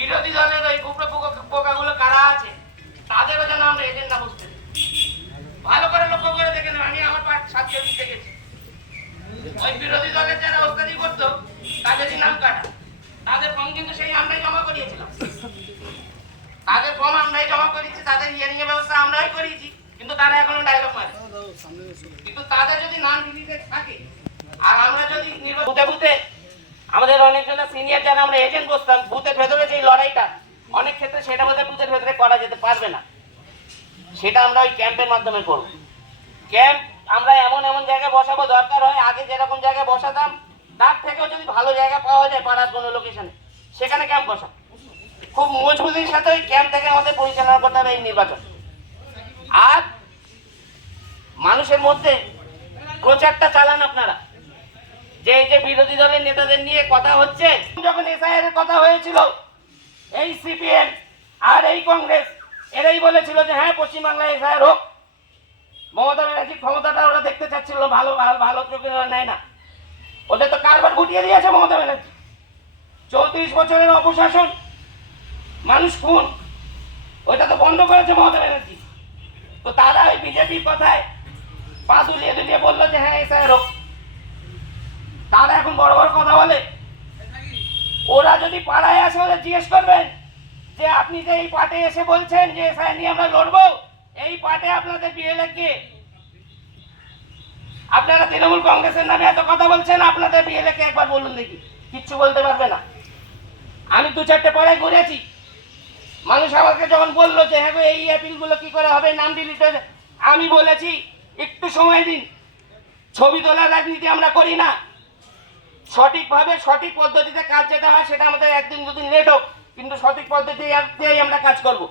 বিরোধী দলের ওই কুপড়ে পোকাগুলো কারা আছে তাদেরও যেন আমরা এজেন্ট না বুঝতে ভালো করে লক্ষ্য করে দেখে নেব। আমি আমার সাথে দেখেছি ওই বিরোধী দলের যারা ওস্তাদি করতো তাদেরই নাম কাটা, তাদের ফর্ম কিন্তু সেই আমরাই জমা করিয়েছিলাম, তাদের ফর্ম আমরাই জমা করিয়েছি, তাদের হিয়ারিং এর ব্যবস্থা আমরাই করিয়েছি, কিন্তু তারা এখনো ডায়লগ মারে। কিন্তু তাদের যদি নাম রিলিজে থাকে আর আমরা যদি বুথে বুথে আমাদের অনেকজন সিনিয়র যারা আমরা এজেন্ট বসতাম বুথের ভেতরে যে লড়াইটা অনেক ক্ষেত্রে সেটা বোধহয় বুথের ভেতরে করা যেতে পারবে না, সেটা আমরা ওই ক্যাম্পের মাধ্যমে করব। ক্যাম্প আমরা এমন এমন জায়গায় বসাবো, দরকার হয় আগে যেরকম জায়গায় বসাতাম তার থেকেও যদি ভালো জায়গা পাওয়া যায় পাড়ার কোনো লোকেশনে সেখানে ক্যাম্প বসা। খুব মজবুতির সাথে ওই ক্যাম্প থেকে আমাদের পরিচালনা করতে হবে এই নির্বাচন। আর মানুষের মধ্যে প্রচারটা চালান আপনারা, যে এই যে বিরোধী দলের নেতাদের নিয়ে কথা হচ্ছে, যখন এসআইআর এর কথা হয়েছিল এই সিপিএম আর এই কংগ্রেস এরাই বলেছিল যে হ্যাঁ পশ্চিমবাংলায় এসআইআর হোক। মমতা ব্যানার্জি ক্ষমতাটা ওরা দেখতে চাচ্ছিল, ভালো ভালো চোখে নেয় না, ওদের তো কারবার গুটিয়ে দিয়েছে মমতা ব্যানার্জি। 34 বছরের অপশাসন, মানুষ খুন, ওইটা তো বন্ধ করেছে মমতা ব্যানার্জি। তো তারা ওই বিজেপির কথায় পা দুলিয়ে দুলিয়ে বললো যে হ্যাঁ এসআইআর হোক। তারা এখন বড় বড় কথা বলে। ওরা যদি পাড়ায় আসে ওদের জিজ্ঞেস করবেন যে আপনি যে এই পার্টে এসে বলছেন যে এসআইআর নিয়ে আমরা লড়বো, এই পার্টে আপনাদের বিএলএ কে? আপনারা তৃণমূল কংগ্রেসের নামে এত কথা বলছেন, আপনাদের বিএলএ কে একবার বলুন দেখি। কিচ্ছু বলতে পারবে না। আমি 2-4টে পরে ঘুরেছি, মানুষ আমাকে যখন বললো যে হ্যাঁ এই অ্যাপিলগুলো কি করে হবে, নাম ডিলিট হয়ে, আমি বলেছি একটু সময় দিন, ছবি তোলার রাজনীতি আমরা করি না, সঠিকভাবে সঠিক পদ্ধতিতে কাজ যেটা হয় সেটা আমাদের 1-2 দিন লেট হোক, কিন্তু সঠিক পদ্ধতিতেই আমরা কাজ করব।